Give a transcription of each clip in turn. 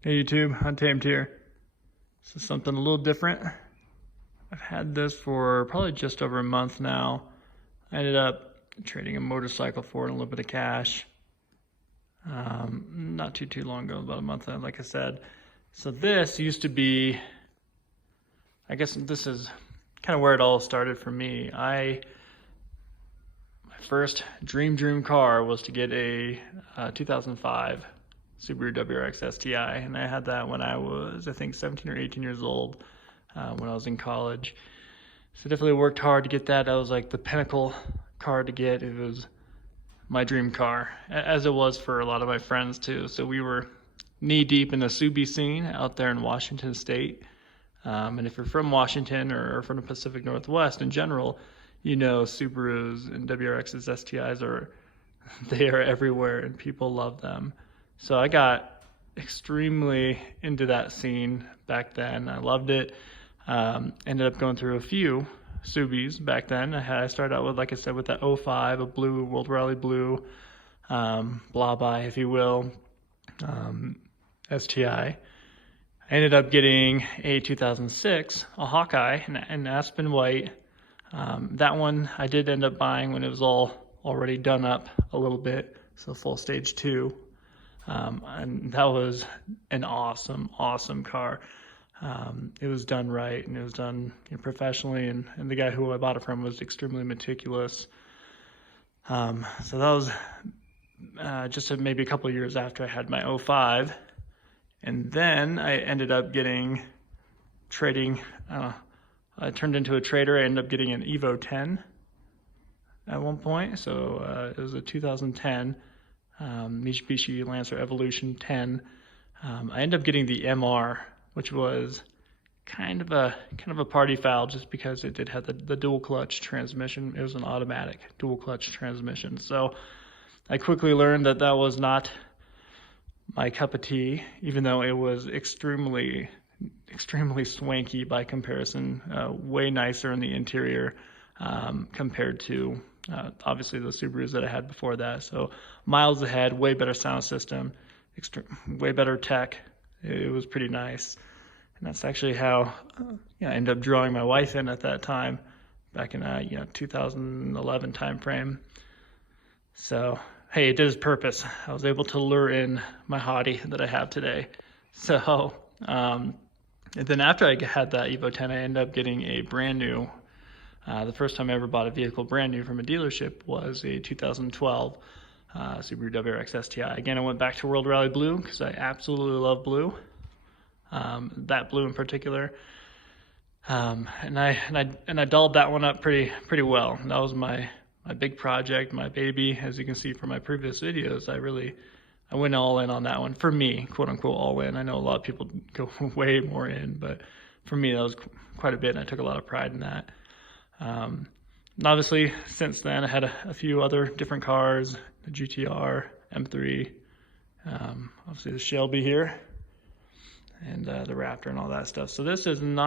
Hey YouTube, Untamed here. This is something a little different. I've had this for probably just over a month now. I ended up trading a motorcycle for it and a little bit of cash. Not too long ago, about a month, like I said. So this used to be, I guess this is kind of where it all started for me. My first dream car was to get a 2005 Subaru WRX STI, and I had that when I was, I think, 17 or 18 years old, when I was in college. So definitely worked hard to get that. That was like the pinnacle car to get. It was my dream car, as it was for a lot of my friends too. So we were knee deep in the Subi scene out there in Washington State. And if you're from Washington or from the Pacific Northwest in general, you know Subarus and WRX's STIs they are everywhere and people love them. So I got extremely into that scene back then. I loved it. Ended up going through a few Subis back then. I started out with, like I said, with that 05, a blue, World Rally Blue, blah, if you will, STI. I ended up getting a 2006, a Hawkeye, an Aspen White. That one I did end up buying when it was all already done up a little bit, so full stage 2. And that was an awesome car. It was done right, and it was done professionally, and the guy who I bought it from was extremely meticulous. So that was just maybe a couple of years after I had my 05. And then I ended up trading, I turned into a trader. I ended up getting an Evo 10 at one point. So it was a 2010 Mitsubishi Lancer Evolution 10. I ended up getting the MR, which was kind of a party foul just because it did have the dual clutch transmission. It was an automatic dual clutch transmission. So I quickly learned that was not my cup of tea, even though it was extremely swanky by comparison, way nicer in the interior compared to obviously the Subarus that I had before that. So miles ahead, way better sound system, way better tech. It was pretty nice. And that's actually how I ended up drawing my wife in at that time, back in 2011 time frame. So hey, it did its purpose. I was able to lure in my hottie that I have today. So and then after I had that Evo 10, I ended up getting a brand new. The first time I ever bought a vehicle brand new from a dealership was a 2012 Subaru WRX STI. Again, I went back to World Rally Blue because I absolutely love blue. That blue in particular. And I dolled that one up pretty well. That was my big project, my baby. As you can see from my previous videos, I went all in on that one. For me, quote unquote, all in. I know a lot of people go way more in, but for me, that was quite a bit, and I took a lot of pride in that. And obviously, since then, I had a few other different cars, the GTR, M3, obviously the Shelby here, and the Raptor and all that stuff. So this isn't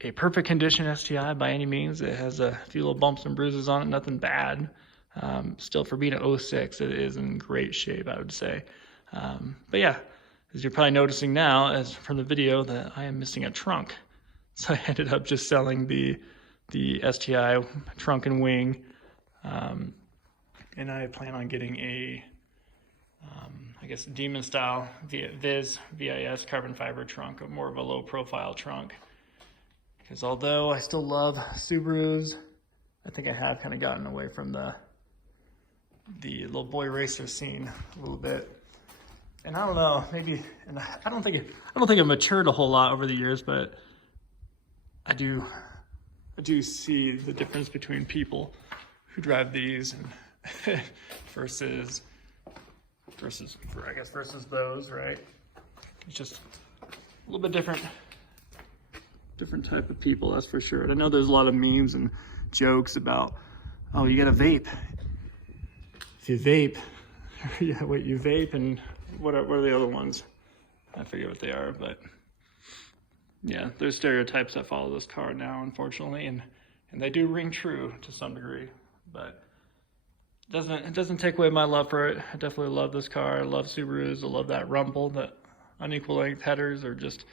a perfect condition STI by any means. It has a few little bumps and bruises on it, nothing bad. Still, for being an 06, it is in great shape, I would say. But yeah, as you're probably noticing now, as from the video, that I am missing a trunk. So I ended up just selling the STI trunk and wing. And I plan on getting a, I guess, Demon style VIS carbon fiber trunk, more of a low profile trunk. Because although I still love Subarus, I think I have kind of gotten away from the little boy racer scene a little bit. And I don't know, maybe, and I don't think I've matured a whole lot over the years, but I do see the difference between people who drive these and versus those, right? It's just a little bit different type of people, that's for sure. And I know there's a lot of memes and jokes about, oh, you gotta vape. If you vape, yeah, wait, you vape, and what are the other ones? I forget what they are, but yeah, there's stereotypes that follow this car now, unfortunately, and they do ring true to some degree. But it doesn't take away my love for it. I definitely love this car. I love Subarus. I love that rumble, that unequal length headers are just,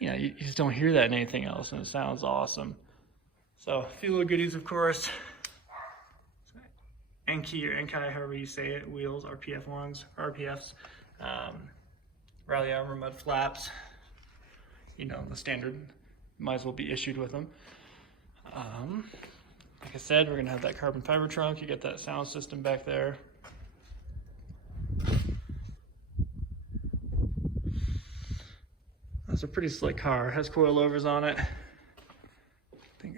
you just don't hear that in anything else, and it sounds awesome. So a few little goodies, of course. Enki or Enkai, however you say it, wheels, RPFs, rally armor, mud flaps, the standard, might as well be issued with them. Like I said, we're gonna have that carbon fiber trunk. You get that sound system back there. That's a pretty slick car. It has coilovers on it. I think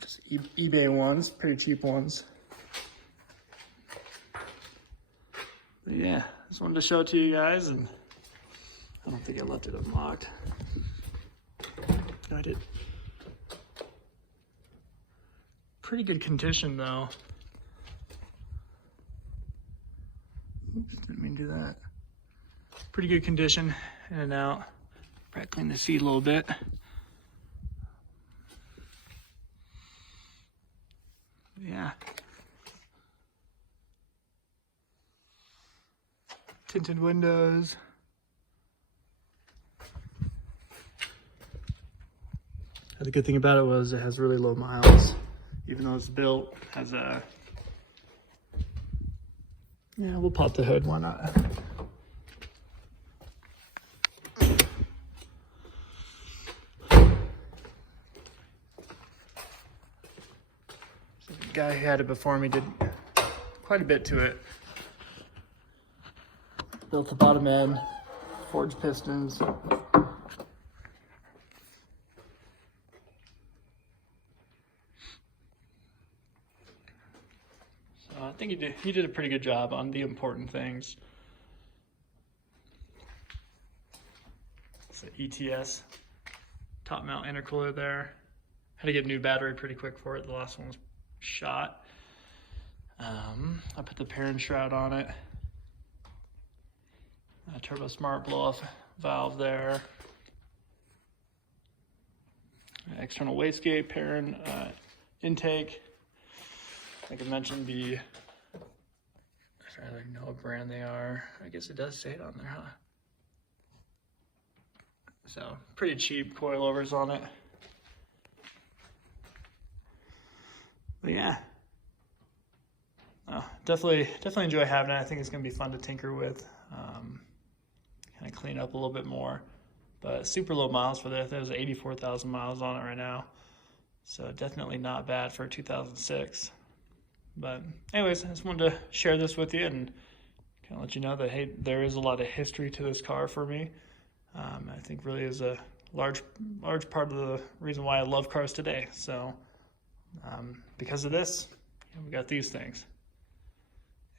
just eBay ones, pretty cheap ones. But yeah, just wanted to show it to you guys, and I don't think I left it unlocked. No, I did. Pretty good condition though. Oops, didn't mean to do that. Pretty good condition, in and out. Probably clean the seat a little bit. Yeah. Tinted windows. The good thing about it was it has really low miles. Even though it's built, has a... Yeah, we'll pop the hood, why not? So the guy who had it before me did quite a bit to it. Built the bottom end, forged pistons. I think he did a pretty good job on the important things. It's the ETS top mount intercooler there. Had to get a new battery pretty quick for it. The last one was shot. I put the parent shroud on it. Turbo Smart blow off valve there. External wastegate, parent intake. Like I mentioned, I don't really know what brand they are. I guess it does say it on there, huh? So, pretty cheap coilovers on it. But yeah. Definitely enjoy having it. I think it's going to be fun to tinker with. Kind of clean up a little bit more. But super low miles for this. There's 84,000 miles on it right now. So definitely not bad for 2006. But anyways, I just wanted to share this with you and kind of let you know that, hey, there is a lot of history to this car for me. I think really is a large part of the reason why I love cars today. So because of this, we got these things.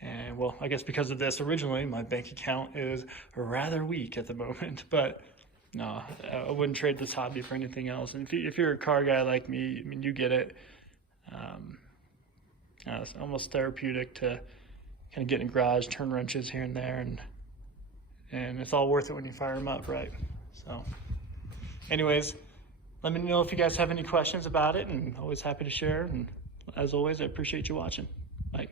And well, I guess because of this, originally my bank account is rather weak at the moment, but no, I wouldn't trade this hobby for anything else. And if you're a car guy like me, I mean, you get it. It's almost therapeutic to kind of get in the garage, turn wrenches here and there, and it's all worth it when you fire them up, right? So anyways, let me know if you guys have any questions about it, and always happy to share. And as always, I appreciate you watching. Bye.